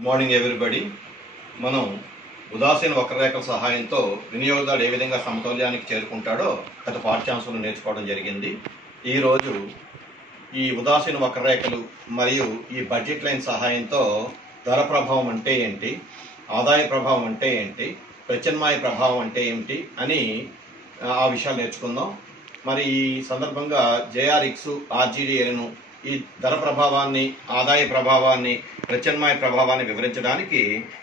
Good morning everybody. మనం ఉదాసీన వక్రరేఖల సహాయంతో వినియోగదారుడు ఏ విధంగా సమతౌల్యానికి చేరుకుంటాడో గత పాఠ్యాంశంలో నేర్చుకోవడం జరిగింది. ఈరోజు ఈ ఉదాసీన వక్రరేఖలు మరియు ఈ బడ్జెట్ లైన్ సహాయంతో ధర ప్రభావం అంటే ఏంటి, ఆదాయ ప్రభావం అంటే ఏంటి, ప్రత్యామ్నాయ ప్రభావం అంటే ఏమిటి అని ఆ విషయాలు నేర్చుకుందాం. మరి ఈ సందర్భంగా జేఆర్ఎక్స్ ఆర్జీడీలను ఈ ధర ప్రభావాన్ని, ఆదాయ ప్రభావాన్ని, ప్రత్యామ్నాయ ప్రభావాన్ని వివరించడానికి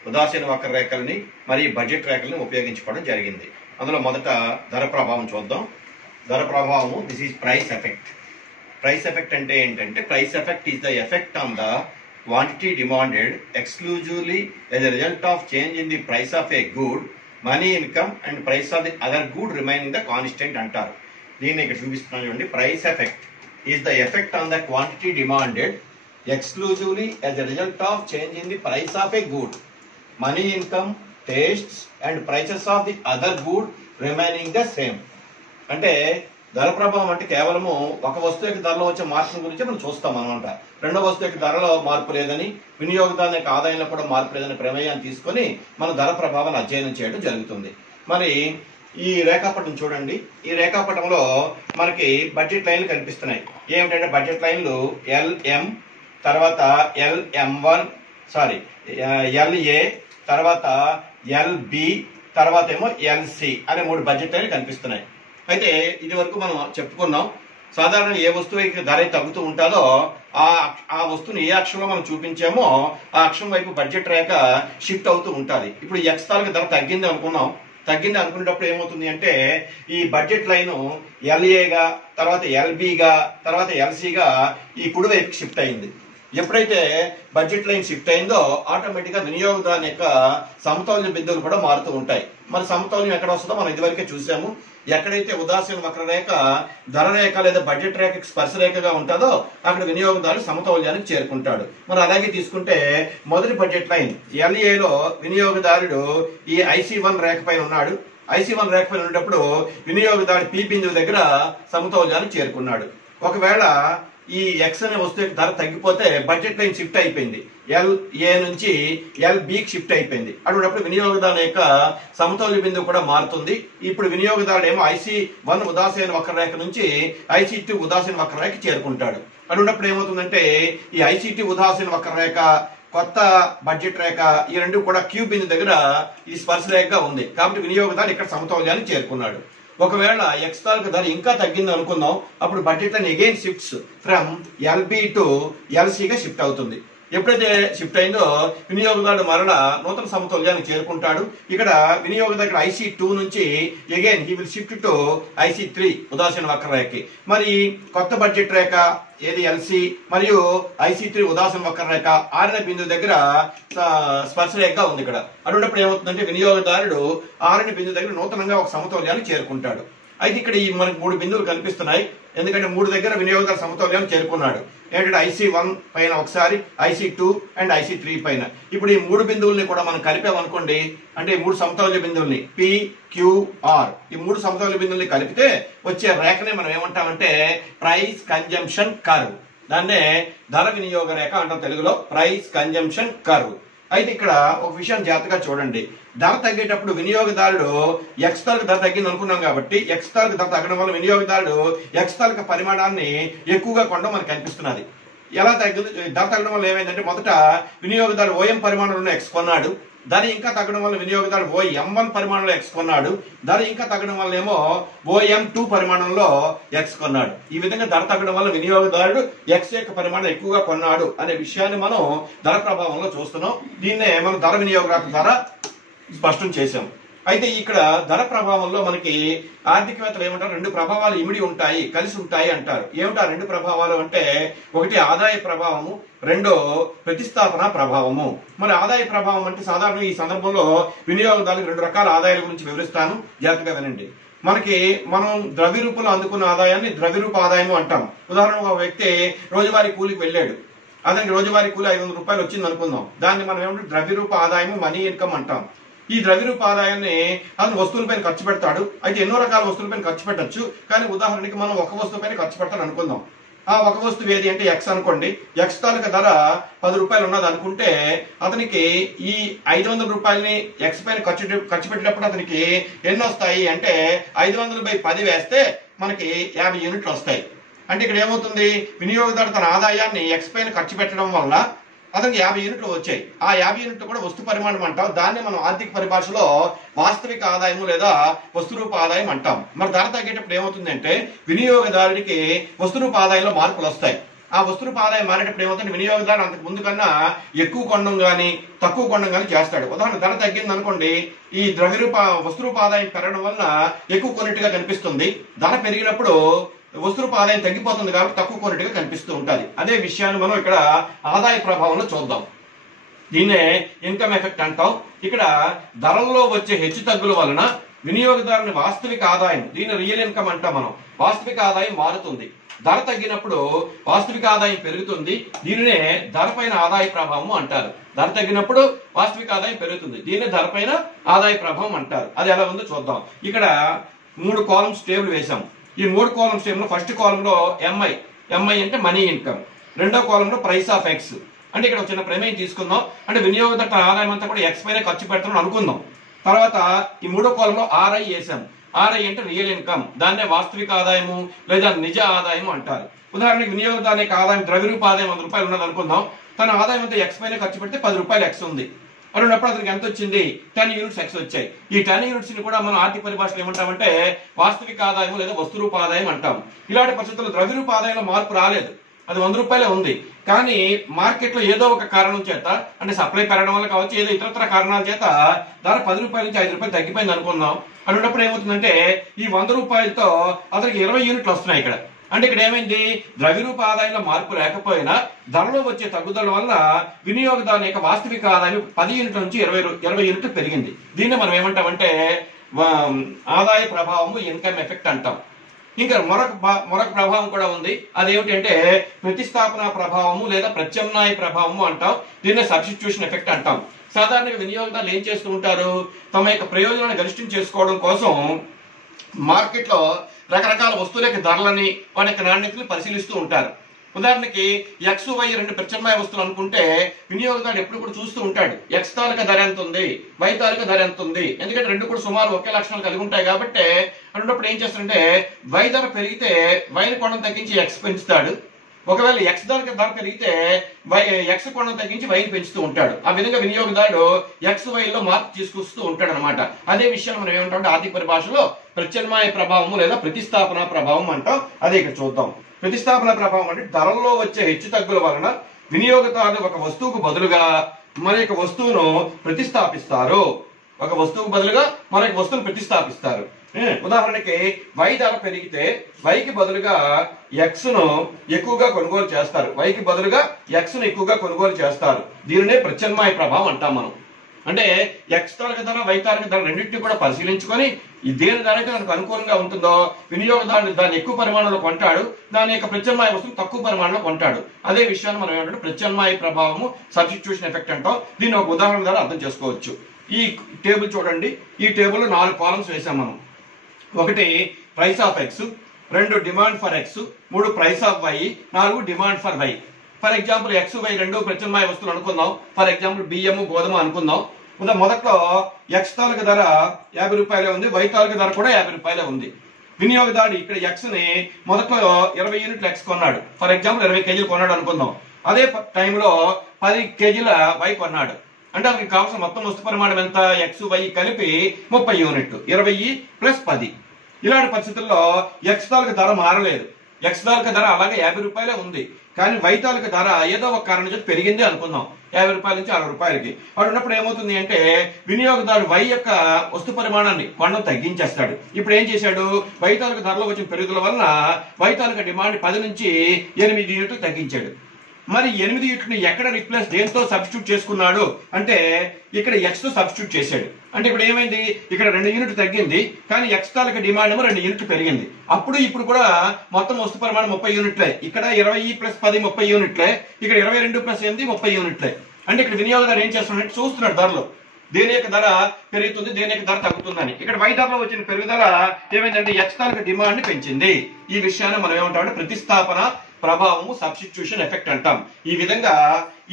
ఉదాసీన వక్రరేఖల్ని మరియు బడ్జెట్ రేఖల్ని ఉపయోగించుకోవడం జరిగింది. అందులో మొదట ధర ప్రభావం చూద్దాం. ధర ప్రభావము, this is price effect. Price effect అంటే ఏంటంటే, price effect is the effect on the quantity demanded exclusively as a result of change in the price of a good, money income and price of the other good remaining the constant అంటారు. దీన్ని ఇక్కడ చూపిస్తున్నాను చూడండి. Price effect is the effect on the quantity demanded exclusively as a result of change in the price of a good, money income, tastes and prices of the other good remaining the same. అంటే ధర ప్రభావం అంటే కేవలము ఒక వస్తువు యొక్క ధరలో వచ్చే మార్పుల గురించి మనం చూస్తాం అనమాట. రెండో వస్తువు యొక్క ధరలో మార్పు లేదని, వినియోగదారుని యొక్క ఆదాయంలో కూడా మార్పు లేదని ప్రమేయాన్ని తీసుకొని మన ధర ప్రభావాన్ని అధ్యయనం చేయడం జరుగుతుంది. మరి ఈ రేఖాపటం చూడండి. ఈ రేఖాపటంలో మనకి బడ్జెట్ లైన్లు కనిపిస్తున్నాయి. ఏమిటంటే బడ్జెట్ లైన్లు ఎల్ఎం, తర్వాత ఎల్ఎం1, ఎల్ఏ, తర్వాత ఎల్బి, తర్వాత ఏమో ఎల్సి అనే 3 బడ్జెట్ లైన్లు కనిపిస్తున్నాయి. అయితే ఇది వరకు మనం చెప్పుకున్నాం, సాధారణ ఏ వస్తువుకి ధర తగ్గుతూ ఉంటుందో ఆ వస్తువుని ఏ అక్షరంలో మనం చూపించామో ఆ అక్షరం వైపు బడ్జెట్ రేఖ షిఫ్ట్ అవుతూ ఉంటుంది. ఇప్పుడు ఎక్స్ తాలూకు ధర తగ్గింది అనుకున్నాం. తగ్గింది అనుకునేటప్పుడు ఏమవుతుంది అంటే, ఈ బడ్జెట్ లైన్ ఎల్ఏగా, తర్వాత ఎల్బిగా, తర్వాత ఎల్సిగా ఈ కుడివైపుకి షిఫ్ట్ అయింది. ఎప్పుడైతే బడ్జెట్ లైన్ షిఫ్ట్ అయిందో ఆటోమేటిక్గా వినియోగదారుని యొక్క సమతౌల్య బిందువులు కూడా మారుతూ ఉంటాయి. మరి సమతౌల్యం ఎక్కడ వస్తుందో మనం ఇదివరకే చూసాము. ఎక్కడైతే ఉదాసీన వక్రరేఖ ధర రేఖ లేదా బడ్జెట్ రేఖకి స్పర్శ రేఖగా ఉంటుందో అక్కడ వినియోగదారుడు సమతౌల్యానికి చేరుకుంటాడు. మరి అలాగే తీసుకుంటే మొదటి బడ్జెట్ లైన్ ఎల్ఏలో వినియోగదారుడు ఈ IC1 రేఖ పైన ఉన్నాడు. IC1 రేఖ పైన ఉన్నప్పుడు వినియోగదారుడు పి బిందువు దగ్గర సమతౌల్యానికి చేరుకున్నాడు. ఒకవేళ ఈ ఎక్స్ అనే వస్తువు ధర తగ్గిపోతే బడ్జెట్ లైన్ షిఫ్ట్ అయిపోయింది, ఎల్ఏ నుంచి ఎల్బికి షిఫ్ట్ అయిపోయింది. అటువంటిప్పుడు వినియోగదారుని యొక్క సమతౌల్య బిందువు కూడా మారుతుంది. ఇప్పుడు వినియోగదారుడు ఏమో IC1 ఉదాసీన వక్రరేఖ నుంచి IC2 ఉదాసీన వక్రరేఖ చేరుకుంటాడు. అటువంటిప్పుడు ఏమవుతుందంటే ఈ IC2 ఉదాసీన వక్రరేఖ, కొత్త బడ్జెట్ రేఖ, ఈ రెండు కూడా క్యూ బిందు దగ్గర ఈ స్పర్శ రేఖగా ఉంది. కాబట్టి వినియోగదారుడు ఇక్కడ సమతౌల్యానికి చేరుకున్నాడు. ఒకవేళ ఎక్స్ తాలూకు ధర ఇంకా తగ్గింది అనుకుందాం, అప్పుడు budget line again shifts from LB to ఎల్సిగా షిఫ్ట్ అవుతుంది. ఎప్పుడైతే షిఫ్ట్ అయిందో వినియోగదారుడు మరలా నూతన సమతౌల్యానికి చేరుకుంటాడు. ఇక్కడ వినియోగదారుడు IC2 నుంచి again he will shift to IC3 ఉదాసీన వక్రరేఖకి. మరి కొత్త బడ్జెట్ రేఖ ఏది ఎల్సి మరియు IC3 ఉదాసీన వక్రరేఖ ఆరిన బిందువు దగ్గర స్పర్శ రేఖగా ఉంది ఇక్కడ. అటువంటిప్పుడు ఏమవుతుందంటే వినియోగదారుడు ఆరిన బిందువు దగ్గర నూతనంగా ఒక సమతౌల్యాన్ని చేరుకుంటాడు. అయితే ఇక్కడ ఈ మనకు 3 బిందువులు కనిపిస్తున్నాయి, ఎందుకంటే 3 దగ్గర వినియోగదారు సమతౌల్యాన్ని చేరుకున్నాడు. ఏంటంటే IC1 పైన ఒకసారి, IC2 అండ్ IC3 పైన. ఇప్పుడు ఈ 3 బిందువుల్ని కూడా మనం కలిపామనుకోండి, అంటే ఈ 3 సమతౌల్య బిందువుల్ని PQR, ఈ 3 సమతౌల్య బిందువుల్ని కలిపితే వచ్చే రేఖనే మనం ఏమంటామంటే ప్రైస్ కన్జంప్షన్ కర్వ్. దాన్నే ధర వినియోగ రేఖ అంటాం తెలుగులో, ప్రైస్ కన్జంప్షన్ కర్వ్. అయితే ఇక్కడ ఒక విషయం జాగ్రత్తగా చూడండి. ధర తగ్గేటప్పుడు వినియోగదారుడు ఎక్స్ తాలూకు ధర తగ్గింది అనుకున్నాం కాబట్టి ఎక్స్ తాలూకు ధర తగ్గడం వల్ల వినియోగదారుడు ఎక్స్ తాలూకు పరిమాణాన్ని ఎక్కువగా కొనడం మనకు కనిపిస్తున్నది. ఎలా తగ్గింది? ధర తగ్గడం వల్ల ఏమైందంటే, మొదట వినియోగదారుడు OM పరిమాణంలో ఎక్స్ కొన్నాడు, ధర ఇంకా తగ్గడం వల్ల వినియోగదారుడు OM1 పరిమాణంలో ఎక్స్ కొన్నాడు, ధర ఇంకా తగ్గడం వల్ల ఏమో OM2 పరిమాణంలో ఎక్స్ కొన్నాడు. ఈ విధంగా ధర తగ్గడం వల్ల వినియోగదారుడు ఎక్స్ యొక్క పరిమాణం ఎక్కువగా కొన్నాడు అనే విషయాన్ని మనం ధర ప్రభావంలో చూస్తున్నాం. దీన్నే మనం ధర వినియోగ రేఖ ద్వారా స్పష్టం చేశాం. అయితే ఇక్కడ ధర ప్రభావంలో మనకి ఆర్థికవేత్తలు ఏమంటారు, 2 ప్రభావాలు ఇమిడి ఉంటాయి, కలిసి ఉంటాయి అంటారు. ఏమిటా 2 ప్రభావాలు అంటే, ఒకటి ఆదాయ ప్రభావము, రెండో ప్రతిస్థాపన ప్రభావము. మరి ఆదాయ ప్రభావం అంటే సాధారణ ఈ సందర్భంలో వినియోగదారులకు 2 రకాల ఆదాయాల గురించి వివరిస్తాను, జాగ్రత్తగా వినండి. మనం ద్రవ్య రూపంలో అందుకున్న ఆదాయాన్ని ద్రవ్య రూప ఆదాయము అంటాం. ఉదాహరణకు ఒక వ్యక్తి రోజువారీ కూలికి వెళ్ళాడు, అతనికి రోజువారీ కూలి 500 రూపాయలు వచ్చింది అనుకుందాం. దాన్ని మనం ఏమంటే ద్రవ్య రూప ఆదాయము, మనీ ఇన్కమ్ అంటాం. ఈ ద్రవ్య రూప ఆదాయాన్ని అతను వస్తువులపైన ఖర్చు పెడతాడు. అయితే ఎన్నో రకాల వస్తువులపైన ఖర్చు పెట్టచ్చు, కానీ ఉదాహరణకి మనం ఒక వస్తువుపైన ఖర్చు పెట్టాలి అనుకుందాం. ఒక వస్తువు ఏది అంటే ఎక్స్ అనుకోండి, ఎక్స్ తాలూకా ధర 10 రూపాయలు ఉన్నది అనుకుంటే అతనికి ఈ 500 రూపాయలని ఎక్స్ పైన ఖర్చు పెట్టినప్పుడు అతనికి ఎన్ని వస్తాయి అంటే 500/10 వేస్తే మనకి 50 యూనిట్లు వస్తాయి. అంటే ఇక్కడ ఏమవుతుంది, వినియోగదారు తన ఆదాయాన్ని ఎక్స్ పైన ఖర్చు పెట్టడం వల్ల అతనికి 50 యూనిట్లు వచ్చాయి. ఆ 50 యూనిట్లు కూడా వస్తు పరిమాణం అంటాం. దాన్ని మనం ఆర్థిక పరిభాషలో వాస్తవిక ఆదాయము లేదా వస్తురూప ఆదాయం అంటాం. మరి ధర తగ్గేటప్పుడు ఏమవుతుందంటే వినియోగదారుడికి వస్తురూప ఆదాయంలో మార్పులు వస్తాయి. ఆ వస్తురూప ఆదాయం మారేటప్పుడు ఏమవుతుంది, వినియోగదారు అంతకు ముందు కన్నా ఎక్కువ కొనడం కానీ తక్కువ కొనడం కానీ చేస్తాడు. ఉదాహరణ ధర తగ్గింది అనుకోండి, ఈ వస్తురూప ఆదాయం పెరగడం వల్ల ఎక్కువ కొన్నట్టుగా కనిపిస్తుంది. ధర పెరిగినప్పుడు వస్తురూప ఆదాయం తగ్గిపోతుంది కాబట్టి తక్కువ కొన్నట్టుగా కనిపిస్తూ ఉంటుంది. అదే విషయాన్ని మనం ఇక్కడ ఆదాయ ప్రభావంలో చూద్దాం. దీన్నే ఇన్కమ్ ఎఫెక్ట్ అంటాం. ఇక్కడ ధరల్లో వచ్చే హెచ్చు తగ్గుల వలన వినియోగదారుని వాస్తవిక ఆదాయం, దీన్ని రియల్ ఇన్కమ్ అంటాం మనం, వాస్తవిక ఆదాయం మారుతుంది. ధర తగ్గినప్పుడు వాస్తవిక ఆదాయం పెరుగుతుంది. దీనినే ధరపైన ఆదాయ ప్రభావం అంటారు. ధర తగ్గినప్పుడు వాస్తవిక ఆదాయం పెరుగుతుంది, దీన్ని ధరపైన ఆదాయ ప్రభావం అంటారు. అది ఎలా ఉందో చూద్దాం. ఇక్కడ 3 కాలమ్స్ టేబుల్ వేసాం. ఈ 3 కాలమ్స్ టేబుల్ ఫస్ట్ కాలం లో ఎంఐ అంటే మనీ ఇన్కమ్, రెండో కాలం లో ప్రైస్ ఆఫ్ ఎక్స్. అంటే ఇక్కడ చిన్న ప్రమేయం తీసుకుందాం. అంటే వినియోగదారు ఆదాయం అంతా కూడా ఎక్స్ పైన ఖర్చు పెడతామని అనుకుందాం. తర్వాత ఈ 3వ కాలంలో ఆర్ఐ వేసాం. ఆర్ఐ అంటే రియల్ ఇన్కమ్, దాన్నే వాస్తవిక ఆదాయము లేదా నిజ ఆదాయము అంటారు. ఉదాహరణకి వినియోగదారు యొక్క ఆదాయం ద్రవ్యరూప ఆదాయం 100 రూపాయలు ఉన్నది అనుకుందాం. తన ఆదాయం అంతా ఎక్స్ పైన ఖర్చు పెడితే 10 రూపాయలు ఎక్స్ ఉంది అన్నప్పుడు అతనికి ఎంత వచ్చింది, 10 యూనిట్స్ ఎక్స్ వచ్చాయి. ఈ 10 యూనిట్స్ ని కూడా మనం ఆర్థిక పరిభాషలో ఏమంటామంటే వాస్తవిక ఆదాయం లేదా వస్తురూప ఆదాయం అంటాం. ఇలాంటి పరిస్థితుల్లో ద్రవ్యరూప ఆదాయంలో మార్పు రాలేదు, అది 100 రూపాయలే ఉంది. కానీ మార్కెట్ లో ఏదో ఒక కారణం చేత, అంటే సప్లై పెరగడం వల్ల కావచ్చు, ఏదో ఇతరత్ర కారణాల చేత ధర 10 రూపాయల నుంచి 5 రూపాయలు తగ్గిపోయింది అనుకుందాం. అన్నప్పుడు ఏమవుతుందంటే ఈ 100 రూపాయలతో అతనికి 20 యూనిట్లు వస్తున్నాయి ఇక్కడ. అంటే ఇక్కడ ఏమైంది, ద్రవ్యరూప ఆదాయంలో మార్పు లేకపోయినా ధరలో వచ్చే తగ్గుదల వల్ల వినియోగదారు యొక్క వాస్తవిక ఆదాయం 10 యూనిట్ల నుంచి 20 యూనిట్లు పెరిగింది. దీన్ని మనం ఏమంటామంటే ఆదాయ ప్రభావము, ఇన్కమ్ ఎఫెక్ట్ అంటాం. ఇంకా మరొక ప్రభావం కూడా ఉంది. అదేమిటంటే ప్రతిస్థాపన ప్రభావము లేదా ప్రత్యామ్నాయ ప్రభావము అంటాం. దీన్ని సబ్స్టిట్యూషన్ ఎఫెక్ట్ అంటాం. సాధారణంగా వినియోగదారులు ఏం చేస్తూ ఉంటారు, తమ యొక్క ప్రయోజనాన్ని గరిష్టం చేసుకోవడం కోసం మార్కెట్ లో రకరకాల వస్తువుల యొక్క ధరలని, వాటి యొక్క నాణ్యతలు పరిశీలిస్తూ ఉంటారు. ఉదాహరణకి ఎక్స్ వై 2 ప్రత్యామ్నాయ వస్తువులు అనుకుంటే వినియోగదారుడు ఎప్పుడు కూడా చూస్తూ ఉంటాడు, ఎక్స్ తాలూకా ధర ఎంత ఉంది, వై తాలూకా ధర ఎంత ఉంది. ఎందుకంటే రెండు కూడా సుమారు ఒకే లక్షణాలు కలిగి ఉంటాయి కాబట్టి అన్నప్పుడు ఏం చేస్తాడంటే వై ధర పెరిగితే వైని కొనడం తగ్గించి ఎక్స్ పెంచుతాడు. ఒకవేళ ఎక్స్ ధర పెరిగితే ఎక్స్ కొనడం తగ్గించి వైని పెంచుతూ ఉంటాడు. ఆ విధంగా వినియోగదారుడు ఎక్స్ వైలో మార్పు తీసుకొస్తూ ఉంటాడు అనమాట. అదే విషయాన్ని మనం ఏమంటామంటే ఆర్థిక పరిభాషలో ప్రత్యామ్నాయ ప్రభావము లేదా ప్రతిస్థాపన ప్రభావం అంటాం. అదే ఇక్కడ చూద్దాం. ప్రతిస్థాపన ప్రభావం అంటే ధరల్లో వచ్చే హెచ్చు తగ్గుల వలన వినియోగదారులు ఒక వస్తువుకు బదులుగా మరొక వస్తువును ప్రతిస్థాపిస్తారు. ఒక వస్తువుకు బదులుగా మరొక వస్తువును ప్రతిస్థాపిస్తారు. ఉదాహరణకి వై ధర పెరిగితే వైకి బదులుగా ఎక్స్ ను ఎక్కువగా కొనుగోలు చేస్తారు, వైకి బదులుగా ఎక్స్ ను ఎక్కువగా కొనుగోలు చేస్తారు. దీనినే ప్రత్యామ్నాయ ప్రభావం అంటాం మనం. అంటే ఎక్స్ తాలూకా ధర, వై తాలూకా ధర రెండింటిని కూడా పరిశీలించుకొని దేని ధరకి మనకు అనుకూలంగా ఉంటుందో వినియోగదారుడు దాన్ని ఎక్కువ పరిమాణంలో కొంటాడు, దాని యొక్క ప్రత్యామ్నాయ వస్తువు తక్కువ పరిమాణంలో కొంటాడు. అదే విషయాన్ని మనం ఏమంటే ప్రత్యామ్నాయ ప్రభావము, సబ్స్టిట్యూషన్ ఎఫెక్ట్ అంటాం. దీన్ని ఒక ఉదాహరణ ద్వారా అర్థం చేసుకోవచ్చు. ఈ టేబుల్ చూడండి. ఈ టేబుల్ 4 కాలమ్స్ వేసాం మనం. 1 price of X, 2 demand for X, 3 price of Y, 4 demand for Y. For example X Y 2 ప్రత్యామ్నాయ వస్తువులు అనుకుందాం. ఫర్ ఎగ్జాంపుల్ బియ్యము గోధుమ అనుకుందాం. మొదట్లో ఎక్స్ తాలూకా ధర 50 రూపాయలే ఉంది, వై తాలూకా ధర కూడా 50 రూపాయలే ఉంది. వినియోగదారుడు ఇక్కడ ఎక్స్ ని మొదట్లో 20 యూనిట్లు ఎక్స్ కొన్నాడు. ఫర్ ఎగ్జాంపుల్ 20 కేజీలు కొన్నాడు అనుకుందాం. అదే టైంలో 10 కేజీల వై కొన్నాడు. అంటే అతనికి కావాల్సిన మొత్తం వస్తు పరిమాణం ఎంత, ఎక్స్ వై కలిపి 30 యూనిట్లు, 20 + 10. ఇలాంటి పరిస్థితుల్లో ఎక్స్ తాలూకా ధర మారలేదు, ఎక్స్ తాలూకా ధర అలాగే 50 రూపాయలే ఉంది. కానీ వై తాలూకా ధర ఏదో ఒక కారణం చేసి పెరిగింది అనుకుందాం, 50 రూపాయల నుంచి 60 రూపాయలకి. అటు ఉన్నప్పుడు ఏమవుతుంది అంటే వినియోగదారుడు వై యొక్క వస్తు పరిమాణాన్ని కొనడం తగ్గించేస్తాడు. ఇప్పుడు ఏం చేశాడు, వై తాలూకా ధరలో వచ్చిన పెరుగుదల వలన వై తాలూకా డిమాండ్ 10 నుంచి 8 యూనిట్లు తగ్గించాడు. మరి 8 యూనిట్ని ఎక్కడ రిప్లేస్ దేంతో సబ్స్టిట్యూట్ చేసుకున్నాడు అంటే ఇక్కడ ఎక్స్ తో సబ్స్టిట్యూట్ చేశాడు. అంటే ఇప్పుడు ఏమైంది, ఇక్కడ 2 యూనిట్లు తగ్గింది, కానీ ఎక్స్ తాలూకా డిమాండ్ ఏమో 2 యూనిట్లు పెరిగింది. అప్పుడు ఇప్పుడు కూడా మొత్తం వస్తు పరిమాణం 30 యూనిట్లే. ఇక్కడ 20 + 10 30 యూనిట్లే, ఇక్కడ 22 + 8 30 యూనిట్లే. అంటే ఇక్కడ వినియోగదారు ఏం చేస్తున్నాడు, చూస్తున్నాడు ధరలో దేని యొక్క ధర పెరుగుతుంది, దేని యొక్క ధర తగ్గుతుందని. ఇక్కడ వై ధరలో వచ్చిన పెరుగుదల ఏమైందంటే ఎక్స్ తాలూకా డిమాండ్ ని పెంచింది. ఈ విషయాన్ని మనం ఏమంటామంటే ప్రతిస్థాపన ప్రభావము సబ్స్టిట్యూషన్ ఎఫెక్ట్ అంటాం. ఈ విధంగా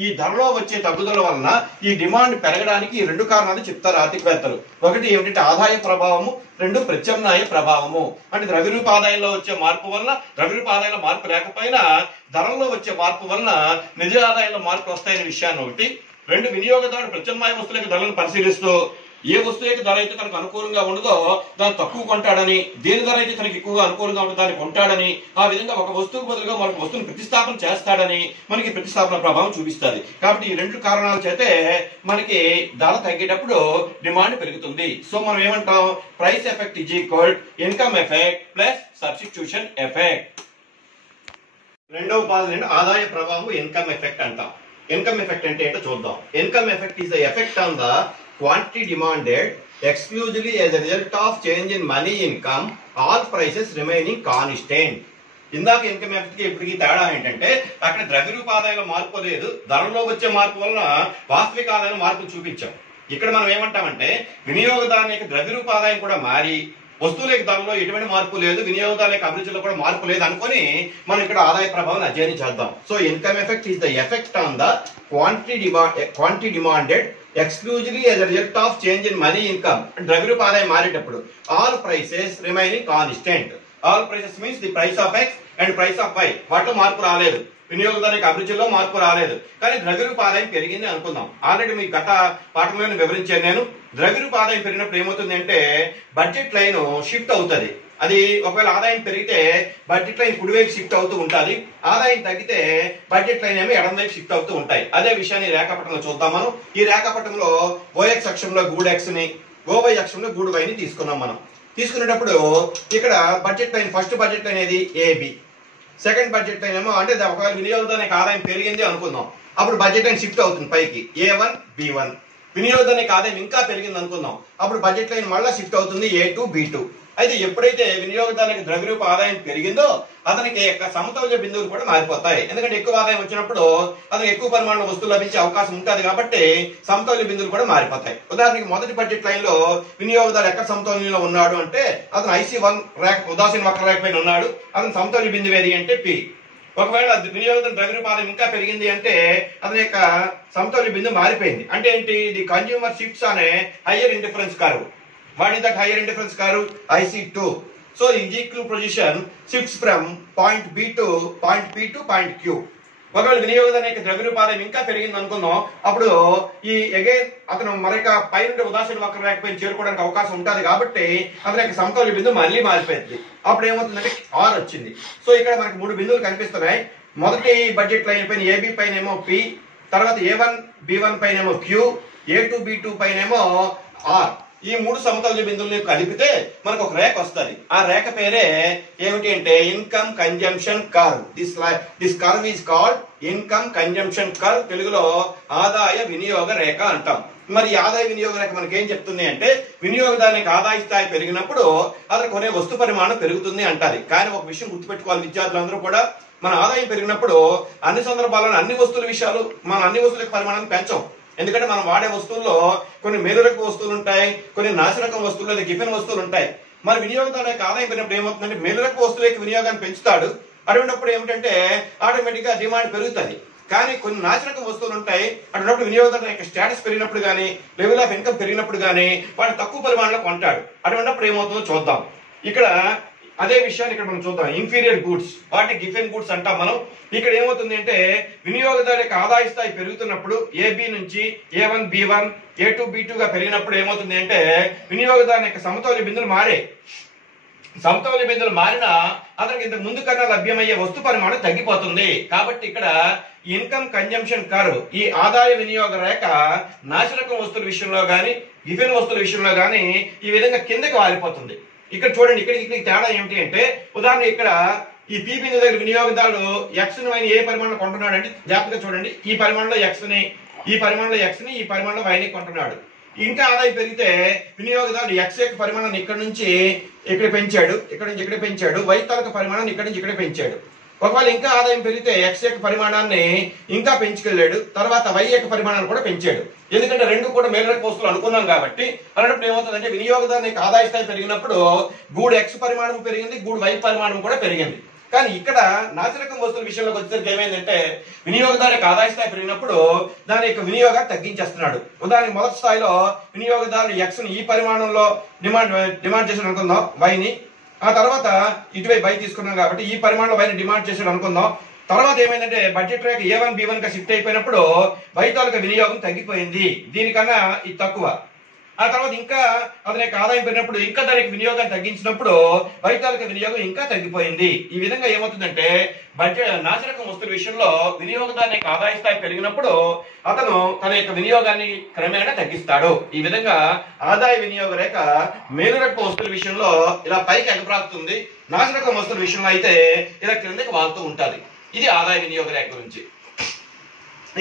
ఈ ధరలో వచ్చే తగ్గుదల వలన ఈ డిమాండ్ పెరగడానికి ఈ రెండు కారణాలు చెప్తారు ఆర్థికవేత్తలు. ఒకటి ఏమిటంటే ఆదాయ ప్రభావము, రెండు ప్రత్యామ్నాయ ప్రభావము. అంటే ద్రవ్యరూప ఆదాయంలో వచ్చే మార్పు వలన, ద్రవ్యరూప ఆదాయంలో మార్పు లేకపోయినా ధరల్లో వచ్చే మార్పు వలన నిజ ఆదాయంలో మార్పు వస్తాయనే విషయాన్ని ఒకటి. రెండు, వినియోగదారుడు ప్రత్యామ్నాయ వస్తువుల యొక్క ధరలను పరిశీలిస్తూ ఏ వస్తువు యొక్క ధర అయితే తనకు అనుకూలంగా ఉండదో దాన్ని తక్కువ కొంటాడని, దేని ధర అయితే తనకి ఎక్కువగా అనుకూలంగా ఉంటుందో దాన్ని కొంటాడని, ఆ విధంగా ఒక వస్తువుకు బదులుగా మరొక వస్తువుని ప్రతిస్థాపన చేస్తాడని మనకి ప్రతిస్థాపన ప్రభావం చూపిస్తుంది. కాబట్టి ఈ రెండు కారణాల చేతే మనకి ధర తగ్గేటప్పుడు డిమాండ్ పెరుగుతుంది. సో మనం ఏమంటాం, price effect is equal income effect plus substitution effect. రెండవ పాదం ఆదాయ ప్రభావం ఇన్కమ్ ఎఫెక్ట్ అంటాం. ఇన్కమ్ ఎఫెక్ట్ అంటే ఏంటో చూద్దాం. Income effect is the effect on the quantity demanded exclusively as a result of change in money income, all prices remaining constant. ఇందాక income effect కి ఇప్పటికి తేడా ఏంటంటే అక్కడ ద్రవ్యరూప ఆదాయంలో మార్పు లేదు, ధరలో వచ్చే మార్పు వలన వాస్తవిక ఆదాయంలో మార్పు చూపించాం. ఇక్కడ మనం ఏమంటామంటే వినియోగదారుని యొక్క ద్రవ్యరూప ఆదాయం కూడా మారి వస్తువుల యొక్క ధరలో ఎటువంటి మార్పు లేదు, వినియోగదారుల యొక్క అభిరుచిలో కూడా మార్పు లేదు అనుకొని మనం ఇక్కడ ఆదాయ ప్రభావాన్ని అధ్యయనం చేద్దాం. So income effect is the effect on the quantity demanded exclusively as a result of change in money income. ద్రవ్యరూప ఆదాయం మారేటప్పుడు all prices remaining constant. All prices means the price of X and price of Y, వాటిలో మార్పు రాలేదు, వినియోగదారునికి అభిరుచిలో మార్పు రాలేదు, కానీ ద్రవ్యరూప ఆదాయం పెరిగింది అనుకుందాం. ఆల్రెడీ మీకు గత పాఠంలో వివరించాను నేను. ద్రవ్యరూప ఆదాయం పెరిగినప్పుడు ఏమవుతుంది అంటే బడ్జెట్ లైన్ షిఫ్ట్ అవుతుంది. అది ఒకవేళ ఆదాయం పెరిగితే బడ్జెట్ లైన్ కుడివైపు షిఫ్ట్ అవుతూ ఉంటుంది, ఆదాయం తగ్గితే బడ్జెట్ లైన్ ఏమో ఎడం వైపు షిఫ్ట్ అవుతూ ఉంటాయి. అదే విషయాన్ని రేఖాపటంలో చూద్దాం మనం. ఈ రేఖాపటంలో ఓఎక్స్ అక్షంలో గూడ్ ఎక్స్ ని, ఓవై అక్షంలో గూడ్ వై ని తీసుకున్నాం. మనం తీసుకునేటప్పుడు ఇక్కడ budget line, first budget line ఏది ఏబి, సెకండ్ బడ్జెట్ లైన్ ఏమో అంటే ఒకవేళ వినియోగదారునికి ఆదాయం పెరిగింది అనుకుందాం, అప్పుడు బడ్జెట్ లైన్ షిఫ్ట్ అవుతుంది పైకి A1 B1. వినియోగదారునికి ఆదాయం ఇంకా పెరిగింది అనుకుందాం, అప్పుడు బడ్జెట్ లైన్ మళ్ళీ షిఫ్ట్ అవుతుంది A2 B2. అయితే ఎప్పుడైతే వినియోగదారునికి ద్రవ్యరూప ఆదాయం పెరిగిందో అతనికి సమతౌల్య బిందువులు కూడా మారిపోతాయి. ఎందుకంటే ఎక్కువ ఆదాయం వచ్చినప్పుడు అతనికి ఎక్కువ పరిమాణంలో వస్తువులు లభించే అవకాశం ఉంటుంది కాబట్టి సమతౌల్య బిందువులు కూడా మారిపోతాయి. ఉదాహరణకి మొదటి బడ్జెట్ లైన్ లో వినియోగదారు ఎక్కడ సమతౌల్యంలో ఉన్నాడు అంటే అతను IC1 రేఖ, ఉదాసీన వక్రరేఖ పైన ఉన్నాడు. అతని సమతౌల్య బిందువు ఏది అంటే P. ఒకవేళ వినియోగదారు ద్రవ్యరూప ఆదాయం ఇంకా పెరిగింది అంటే అతని యొక్క సమతౌల్య బిందువు మారిపోయింది. అంటే ఏంటి, ది కన్జ్యూమర్ షిఫ్ట్స్ అనే higher indifference curve. What is that higher indifference curve? IC2. So in equal position shifts from point B to point P to point Q. ఒకవేళ వినియోగదారుని యొక్క ద్రవ్యరూప ఆదాయం ఇంకా పెరిగింది అనుకుందాం, అప్పుడు ఈ అగైన్ అతను మరొక పై నుండి ఉదాసీన వక్రరేఖ పైన చేరుకోవడానికి అవకాశం ఉంటుంది కాబట్టి అతని యొక్క సమతౌల్య బిందువు మళ్ళీ మారిపోయింది. అప్పుడు ఏమవుతుందంటే R వచ్చింది. సో ఇక్కడ మనకి మూడు బిందువులు కనిపిస్తున్నాయి. మొదటి బడ్జెట్ లైన్ పైన AB పైన ఏమో P, తర్వాత A1 B1 పైన ఏమో Q, A2 B2 పైన ఏమో R. ఈ మూడు సమతౌల్య బిందువులను కలిపితే మనకు ఒక రేఖ వస్తుంది. ఆ రేఖ పేరే ఏమిటి అంటే income consumption curve. This curve is called income consumption curve. తెలుగులో ఆదాయ వినియోగ రేఖ అంటాం. మరి ఈ ఆదాయ వినియోగ రేఖ మనకి ఏం చెప్తుంది అంటే వినియోగదారునికి ఆదాయ స్థాయి పెరిగినప్పుడు అతను కొనే వస్తు పరిమాణం పెరుగుతుంది అంటారు. కానీ ఒక విషయం గుర్తుపెట్టుకోవాలి విద్యార్థులందరూ కూడా, మన ఆదాయం పెరిగినప్పుడు అన్ని సందర్భాలను అన్ని వస్తువుల విషయాలు మన అన్ని వస్తువుల పరిమాణాన్ని పెంచం. ఎందుకంటే మనం వాడే వస్తువుల్లో కొన్ని మేలురకం వస్తువులు ఉంటాయి, కొన్ని నాసిరకం వస్తువులు లేదా గిఫెన్ వస్తువులు ఉంటాయి. మరి వినియోగదారు యొక్క ఆదాయం పెరిగినప్పుడు ఏమవుతుందంటే మేలురకం వస్తువుల యొక్క వినియోగాన్ని పెంచుతాడు. అటువంటిప్పుడు ఏమిటంటే ఆటోమేటిక్ గా డిమాండ్ పెరుగుతుంది. కానీ కొన్ని నాసిరకం వస్తువులు ఉంటాయి, అటువంటిప్పుడు వినియోగదారు యొక్క స్టేటస్ పెరిగినప్పుడు కానీ లెవెల్ ఆఫ్ ఇన్కమ్ పెరిగినప్పుడు కానీ వాడు తక్కువ పరిమాణంలో కొంటాడు. అటువంటిప్పుడు ఏమవుతుందో చూద్దాం. ఇక్కడ అదే విషయాన్ని ఇక్కడ మనం చూద్దాం. ఇన్ఫీరియర్ గూడ్స్, వాటిని గిఫెన్ గూడ్స్ అంటాం మనం. ఇక్కడ ఏమవుతుంది అంటే వినియోగదారు యొక్క ఆదాయ స్థాయి పెరుగుతున్నప్పుడు AB నుంచి A1 B1 A2 B2 గా పెరిగినప్పుడు ఏమవుతుంది అంటే వినియోగదారు యొక్క సమతౌల్య బిందువులు మారే. సమతౌల్య బిందువులు మారినా అతనికి ఇంతకు ముందు కన్నా లభ్యమయ్యే వస్తు పరిమాణం తగ్గిపోతుంది. కాబట్టి ఇక్కడ ఇన్కమ్ కన్జంప్షన్ కర్వ్, ఈ ఆదాయ వినియోగ రేఖ నాసిరకం వస్తువుల విషయంలో గానీ గిఫెన్ వస్తువుల విషయంలో గానీ ఈ విధంగా కిందకి వాలిపోతుంది. ఇక్కడ చూడండి, ఇక్కడికి తేడా ఏమిటి అంటే ఉదాహరణ ఇక్కడ ఈ P బిందువు దగ్గర వినియోగదారుడు X ని ఏ పరిమాణంలో కొంటున్నాడు అంటే జాగ్రత్తగా చూడండి, ఈ పరిమాణంలో X ని, ఈ పరిమాణంలో X ని, ఈ పరిమాణంలో Y ని కొంటున్నాడు. ఇంకా ఆదాయం పెరిగితే వినియోగదారుడు X యొక్క పరిమాణాన్ని ఇక్కడ నుంచి ఇక్కడ పెంచాడు, ఇక్కడ నుంచి ఇక్కడ పెంచాడు, Y తాలూకు పరిమాణాన్ని ఇక్కడ నుంచి ఇక్కడ పెంచాడు. ఒకవేళ ఇంకా ఆదాయం పెరిగితే X యొక్క పరిమాణాన్ని ఇంకా పెంచుకెళ్ళాడు, తర్వాత Y యొక్క పరిమాణాన్ని కూడా పెంచాడు. ఎందుకంటే రెండు కూడా మేలురకం వస్తువులు అనుకున్నాం కాబట్టి. అలాంటప్పుడు ఏమవుతుందంటే వినియోగదారుని ఆదాయ స్థాయి పెరిగినప్పుడు గూడ్ X పరిమాణం పెరిగింది, గూడ్ Y పరిమాణం కూడా పెరిగింది. కానీ ఇక్కడ నాసిరకం వస్తువుల విషయంలోకి వచ్చేసరికి ఏమైందంటే వినియోగదారు యొక్క ఆదాయ స్థాయి పెరిగినప్పుడు దాని యొక్క వినియోగాన్ని తగ్గించేస్తున్నాడు. ఉదాహరణకి మొదటి స్థాయిలో వినియోగదారులు ఎక్స్ ని ఈ పరిమాణంలో డిమాండ్ చేసాడు అనుకుందాం, వైని. ఆ తర్వాత ఇటువైపు వై తీసుకున్నాం కాబట్టి ఈ పరిమాణంలో వైని డిమాండ్ చేసాడు అనుకుందాం. తర్వాత ఏమైందంటే బడ్జెట్ రేఖ A1 B1 గా షిఫ్ట్ అయిపోయినప్పుడు వై తాలూకా వినియోగం తగ్గిపోయింది, దీనికన్నా ఇది తక్కువ. ఆ తర్వాత ఇంకా అతని యొక్క ఆదాయం పెరిగినప్పుడు ఇంకా దానికి వినియోగాన్ని తగ్గించినప్పుడు వై తాలూకా వినియోగం ఇంకా తగ్గిపోయింది. ఈ విధంగా ఏమవుతుందంటే బడ్జెట్ నాసిరకం వస్తువుల విషయంలో వినియోగదారుని యొక్క ఆదాయ స్థాయి పెరిగినప్పుడు అతను తన యొక్క వినియోగాన్ని క్రమేణా తగ్గిస్తాడు. ఈ విధంగా ఆదాయ వినియోగ రేఖ మేలురకం వస్తువుల విషయంలో ఇలా పైకి ఎగబ్రాకుతుంది, నాసిరకం వస్తువుల విషయంలో అయితే ఇలా క్రిందకి వాళ్తూ ఉంటుంది. ఇది ఆదాయ వినియోగ రేఖ గురించి.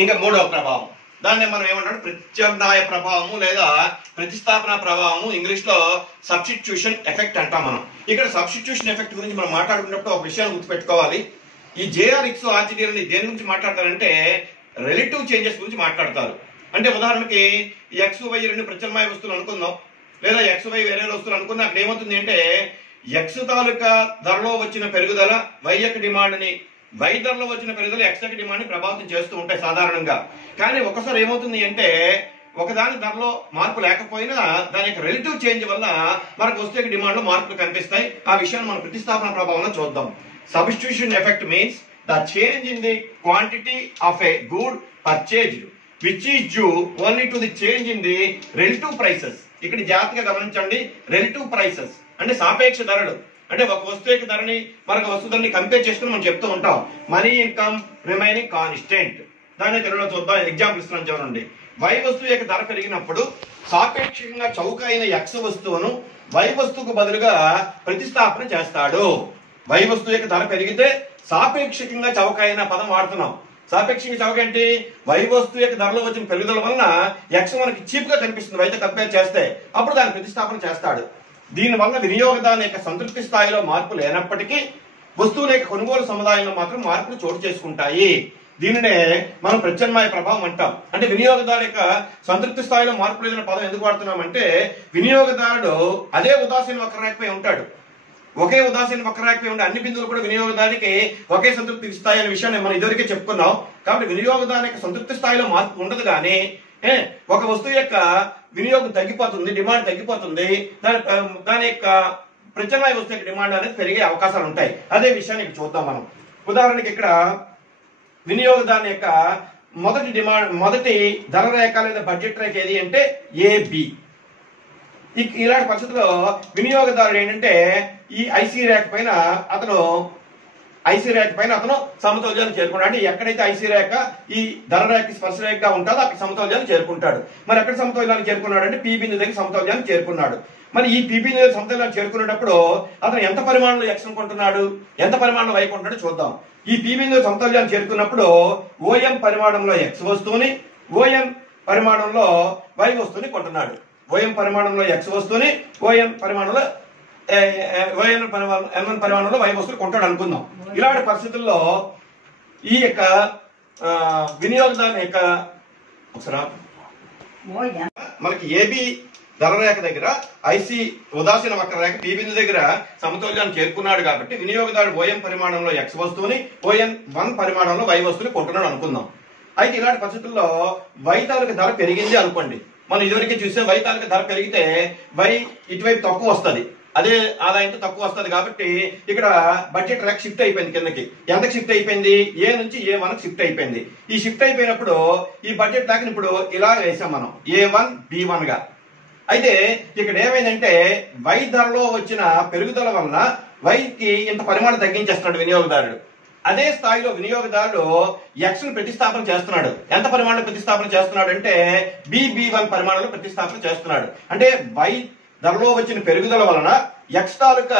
ఇంకా మూడవ ప్రభావం, దాన్ని మనం ఏమంటాం ప్రత్యామ్నాయ ప్రభావము లేదా ప్రతిస్థాపన ప్రభావము, ఇంగ్లీష్ లో సబ్స్టిట్యూషన్ ఎఫెక్ట్ అంటాం మనం. ఇక్కడ సబ్స్టిట్యూషన్ ఎఫెక్ట్ గురించి మనం మాట్లాడుకున్నప్పుడు ఒక విషయాన్ని గుర్తుపెట్టుకోవాలి. ఈ జేఆర్ఎక్స్ ఆర్జీడీలని దేని గురించి మాట్లాడతారంటే రిలేటివ్ చేంజెస్ గురించి మాట్లాడతారు. అంటే ఉదాహరణకి ఎక్స్ వై రెండు ప్రత్యామ్నాయ వస్తువులు అనుకుందాం, లేదా ఎక్స్ వై వేరే వస్తువులు అనుకున్నా అక్కడ ఏమవుతుంది అంటే ఎక్స్ తాలూకా ధరలో వచ్చిన పెరుగుదల వై యొక్క డిమాండ్ ని, వై ధరలో వచ్చిన పెరుగుదల ఎక్స్ యొక్క డిమాండ్ ని ప్రభావితం చేస్తూ ఉంటాయి సాధారణంగా. కానీ ఒకసారి ఏమవుతుంది అంటే ఒకదాని ధరలో మార్పు లేకపోయినా దాని యొక్క రిలేటివ్ చేంజ్ వల్ల మనకు వస్తువు యొక్క డిమాండ్ లో మార్పులు కనిపిస్తాయి. ఆ విషయాన్ని మనం ప్రతిస్థాపన ప్రభావంలో చూద్దాం. Substitution effect means the change in the quantity of a good purchased which is due only to the change in the relative prices. ఇక్కడ జాగ్రత్తగా గమనించండి, రిలేటివ్ ప్రైసెస్ అంటే సాపేక్ష ధరలు. అంటే ఒక వస్తువు యొక్క ధరని మరొక వస్తువు ధరని కంపేర్ చేసుకుని మనం చెప్తూ ఉంటాం. Money income remaining constant. దాన్ని తెలుగులో చూద్దాం. ఎగ్జాంపుల్ ఇస్తున్నాను చూడండి. వై వస్తువు యొక్క ధర పెరిగినప్పుడు సాపేక్షంగా చౌకైన ఎక్స్ వస్తువును వై వస్తువుకు బదులుగా ప్రతిస్థాపన చేస్తాడు. వై వస్తువు యొక్క ధర పెరిగితే సాపేక్షకంగా చౌకైన పదం వాడుతున్నాం. సాపేక్షంగా చౌక ఏంటి? వై వస్తువు యొక్క ధరలో వచ్చిన పెరుగుదల వలన ఎక్స్ మనకి చీప్ గా కనిపిస్తుంది వైతో కంపేర్ చేస్తే, అప్పుడు దాన్ని ప్రతిస్థాపన చేస్తాడు. దీనివల్ల వినియోగదారుని యొక్క సంతృప్తి స్థాయిలో మార్పు లేనప్పటికీ వస్తువుల యొక్క కొనుగోలు సముదాయంలో మాత్రం మార్పులు చోటు చేసుకుంటాయి. దీనినే మనం ప్రత్యామ్నాయ ప్రభావం అంటాం. అంటే వినియోగదారు యొక్క సంతృప్తి స్థాయిలో మార్పు లేదన్న పదం ఎందుకు వాడుతున్నామంటే వినియోగదారుడు అదే ఉదాసీన వక్రరేఖపై ఉంటాడు. ఒకే ఉదాసీన వక్రరేఖపై ఉండే అన్ని బిందువులు కూడా వినియోగదారునికి ఒకే సంతృప్తి ఇస్తాయి అనే విషయాన్ని మనం ఇదివరకే చెప్పుకున్నాం. కాబట్టి వినియోగదారు యొక్క సంతృప్తి స్థాయిలో మార్పు ఉండదు. కానీ ఒక వస్తువు యొక్క వినియోగం తగ్గిపోతుంది, డిమాండ్ తగ్గిపోతుంది, దాని యొక్క ప్రత్యామ్నాయ వస్తువు యొక్క డిమాండ్ అనేది పెరిగే అవకాశాలు ఉంటాయి. అదే విషయాన్ని ఇక్కడ చూద్దాం మనం. ఉదాహరణకి ఇక్కడ వినియోగదారుని యొక్క మొదటి ధర రేఖ లేదా బడ్జెట్ రేఖ ఏది అంటే ఏబి. ఇలాంటి పరిస్థితుల్లో వినియోగదారుడు ఏంటంటే ఈ ఐసీ రేఖ పైన అతను సమతౌల్యాన్ని చేరుకుంటాడు. అంటే ఎక్కడైతే ఐసీ రేఖ ఈ ధర రేఖ స్పర్శ రేఖగా ఉంటుందో అక్కడ సమతౌల్యాన్ని చేరుకుంటాడు. మరి ఎక్కడ సమతౌల్యాన్ని చేరుకున్నాడు అంటే పీ బిందు దగ్గర సమతౌల్యాన్ని చేరుకున్నాడు. మరి ఈ పీ బిందు దగ్గర సమతౌల్యాన్ని చేరుకునేటప్పుడు అతను ఎంత పరిమాణంలో ఎక్స్ కొంటున్నాడు, ఎంత పరిమాణంలో వై కొంటున్నాడు చూద్దాం. ఈ పీ బిందు సమతౌల్యాన్ని చేరుకున్నప్పుడు ఓఎం పరిమాణంలో ఎక్స్ వస్తువుని, ఓఎం పరిమాణంలో వై వస్తువుని కొంటున్నాడు. ఓఎం పరిమాణంలో ఎక్స్ వస్తువుని, ఓఎం పరిమాణంలో M1 పరిమాణంలో వై వస్తువులు కొంటాడు అనుకుందాం. ఇలాంటి పరిస్థితుల్లో ఈ యొక్క వినియోగదారుని యొక్క ఒకసారి మనకి ఏబి ధర రేఖ దగ్గర ఐసి ఉదాసీన వక్రరేఖ పీ బిందు దగ్గర సమతౌల్యాన్ని చేరుకున్నాడు. కాబట్టి వినియోగదారుడు ఓఎం పరిమాణంలో ఎక్స్ వస్తువుని, ON1 పరిమాణంలో వై వస్తువుని కొంటున్నాడు అనుకుందాం. అయితే ఇలాంటి పరిస్థితుల్లో వై తాలూకా ధర పెరిగింది అనుకోండి. మనం ఇదివరకే చూస్తే వై తాలూకా ధర పెరిగితే వై ఇటువైపు తక్కువ వస్తుంది, అదే ఆదాయంతో తక్కువ వస్తుంది. కాబట్టి ఇక్కడ బడ్జెట్ రేఖ షిఫ్ట్ అయిపోయింది కిందకి. ఎంతకు షిఫ్ట్ అయిపోయింది? ఏ నుంచి A1 షిఫ్ట్ అయిపోయింది. ఈ షిఫ్ట్ అయిపోయినప్పుడు ఈ బడ్జెట్ రేఖని ఇప్పుడు ఇలా వేసాం మనం A1 B1 గా. అయితే ఇక్కడ ఏమైందంటే వై ధరలో వచ్చిన పెరుగుదల వలన వైకి ఇంత పరిమాణం తగ్గించేస్తున్నాడు వినియోగదారుడు. అదే స్థాయిలో వినియోగదారుడు ఎక్స్ ను ప్రతిస్థాపన చేస్తున్నాడు. ఎంత పరిమాణంలో ప్రతిస్థాపన చేస్తున్నాడు అంటే B1 పరిమాణంలో ప్రతిస్థాపన చేస్తున్నాడు. అంటే వై ధరలో వచ్చిన పెరుగుదల వలన ఎక్స్ తాలూకా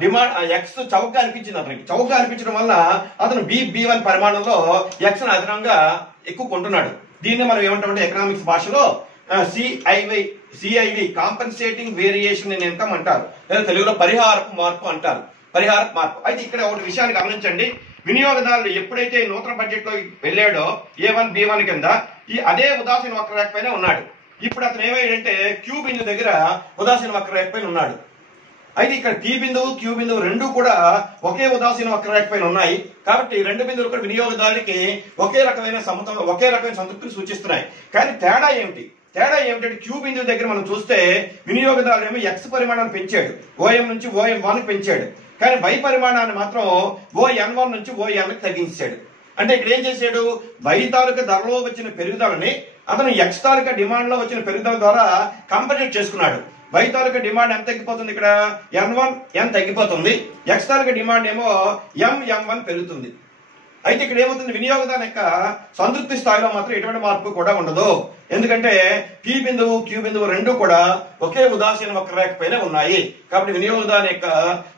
డిమాండ్ ఎక్స్ చౌకగా అనిపించింది. అతనికి చౌకగా అనిపించడం వల్ల అతను B1 పరిమాణంలో ఎక్స్ ను అదనంగా ఎక్కువ కొంటున్నాడు. దీన్ని మనం ఏమంటామంటే ఎకనామిక్స్ భాషలో CIV compensating variation in income అంటారు, లేదా తెలుగులో పరిహారపు మార్పు అంటారు. పరిహారపు మార్పు. అయితే ఇక్కడ ఒక విషయాన్ని గమనించండి. వినియోగదారుడు ఎప్పుడైతే నూతన బడ్జెట్ లో వెళ్ళాడో A1 B1 కింద ఈ అదే ఉదాసీన వక్రరేఖ పైన ఉన్నాడు. ఇప్పుడు అతను ఏమయ్యాడంటే క్యూ బిందు దగ్గర ఉదాసీన వక్రరేఖ పైన ఉన్నాడు. అయితే ఇక్కడ పి బిందువు క్యూ బిందువు రెండు కూడా ఒకే ఉదాసీన వక్రరేఖ పైన ఉన్నాయి కాబట్టి రెండు బిందువులు కూడా వినియోగదారుడికి ఒకే రకమైన సంతృప్తిని సూచిస్తున్నాయి. కానీ తేడా ఏమిటంటే క్యూ బిందువు దగ్గర మనం చూస్తే వినియోగదారుడు ఏమో ఎక్స్ పరిమాణాన్ని పెంచాడు, ఓఎం నుంచి ఓఎం1 పెంచాడు. కానీ వై పరిమాణాన్ని మాత్రం ఓఎన్1 నుంచి ఓఎన్ తగ్గించాడు. అంటే ఇక్కడ ఏం చేశాడు, వై తాలూకా ధరలో వచ్చిన పెరుగుదలని అతను ఎక్స్ తాలూకా డిమాండ్ లో వచ్చిన పెరుగుదల ద్వారా కాంపన్సేట్ చేసుకున్నాడు. వై తాలూకా డిమాండ్ ఎంత తగ్గిపోతుంది, ఇక్కడ N1 తగ్గిపోతుంది, ఎక్స్ తాలూకా డిమాండ్ ఏమో M1 పెరుగుతుంది. అయితే ఇక్కడ ఏమవుతుంది, వినియోగదారు యొక్క సంతృప్తి స్థాయిలో మాత్రం ఎటువంటి మార్పు కూడా ఉండదు. ఎందుకంటే పి బిందువు క్యూ బిందువు రెండు కూడా ఒకే ఉదాసీన వక్రరేఖ పైన ఉన్నాయి కాబట్టి వినియోగదారు యొక్క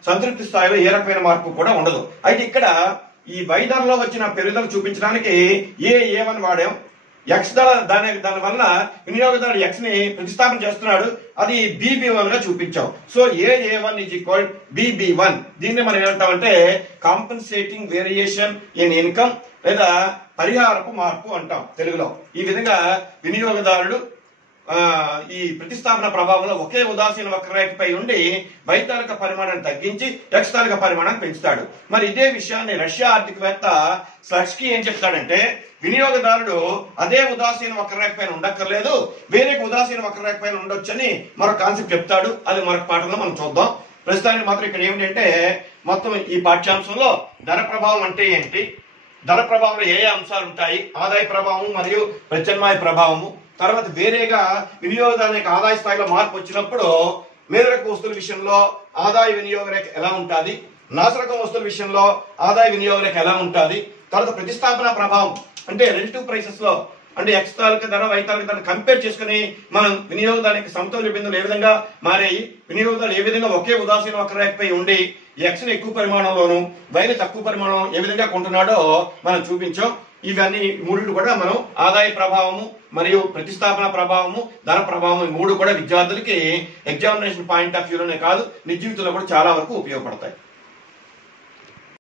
సంతృప్తి స్థాయిలో ఏ రకమైన మార్పు కూడా ఉండదు. అయితే ఇక్కడ ఈ వై ధరలో వచ్చిన పెరుగుదల చూపించడానికి A1 వాడాం. ఎక్స్ ధర దాని వల్ల వినియోగదారుడు ఎక్స్ ని ప్రతిస్థాపన చేస్తున్నాడు, అది BB1 గా చూపించాం. So A1 = BB1. దీన్ని మనం ఏమంటామంటే కాంపెన్సేటింగ్ వేరియేషన్ ఇన్ ఇన్కమ్ లేదా పరిహారపు మార్పు అంటాం తెలుగులో. ఈ విధంగా వినియోగదారుడు ఈ ప్రతిస్థాపన ప్రభావంలో ఒకే ఉదాసీన వక్రరేఖపై ఉండి వై తాలూకా పరిమాణాన్ని తగ్గించి ఎక్స్ తాలూకా పరిమాణాన్ని పెంచుతాడు. మరి ఇదే విషయాన్ని రష్యా ఆర్థికవేత్త స్లట్స్కీ ఏం చెప్తాడంటే వినియోగదారుడు అదే ఉదాసీన వక్రరేఖ పైన ఉండక్కర్లేదు, వేరే ఉదాసీన వక్రరేఖ పైన ఉండొచ్చని మరొక కాన్సెప్ట్ చెప్తాడు. అది మరొక పాఠంలో మనం చూద్దాం. ప్రస్తుతానికి మాత్రం ఇక్కడ ఏమిటంటే మొత్తం ఈ పాఠ్యాంశంలో ధర ప్రభావం అంటే ఏంటి, ధర ప్రభావంలో ఏ అంశాలు ఉంటాయి, ఆదాయ ప్రభావం మరియు ప్రత్యామ్నాయ ప్రభావము, తర్వాత వేరేగా వినియోగదారుని యొక్క ఆదాయ స్థాయిలో మార్పు వచ్చినప్పుడు మేధరక వస్తువుల విషయంలో ఆదాయ వినియోగ రేఖ ఎలా ఉంటుంది, నాశరకం వస్తువుల విషయంలో ఆదాయ వినియోగ రేఖ ఎలా ఉంటుంది, తర్వాత ప్రతిస్థాపన ప్రభావం అంటే రిలేటివ్ ప్రైసెస్ లో అంటే ఎక్స్ తాలూకా ధర వై తాలూకా ధర కంపేర్ చేసుకుని మనం వినియోగదారునికి సమతౌల్య బిందువులు ఏ విధంగా మారాయి, వినియోగదారులు ఏ విధంగా ఒకే ఉదాసీన వక్రరేఖపై ఉండి ఎక్స్ ని ఎక్కువ పరిమాణంలోను వైని తక్కువ పరిమాణం ఏ విధంగా కొంటున్నాడో మనం చూపించాం. ఇవన్నీ మూడు కూడా మనం ఆదాయ ప్రభావము మరియు ప్రతిస్థాపన ప్రభావము ధన ప్రభావం మూడు కూడా విద్యార్థులకి ఎగ్జామినేషన్ పాయింట్ ఆఫ్ వ్యూలోనే కాదు నిజ జీవితంలో కూడా చాలా వరకు ఉపయోగపడతాయి.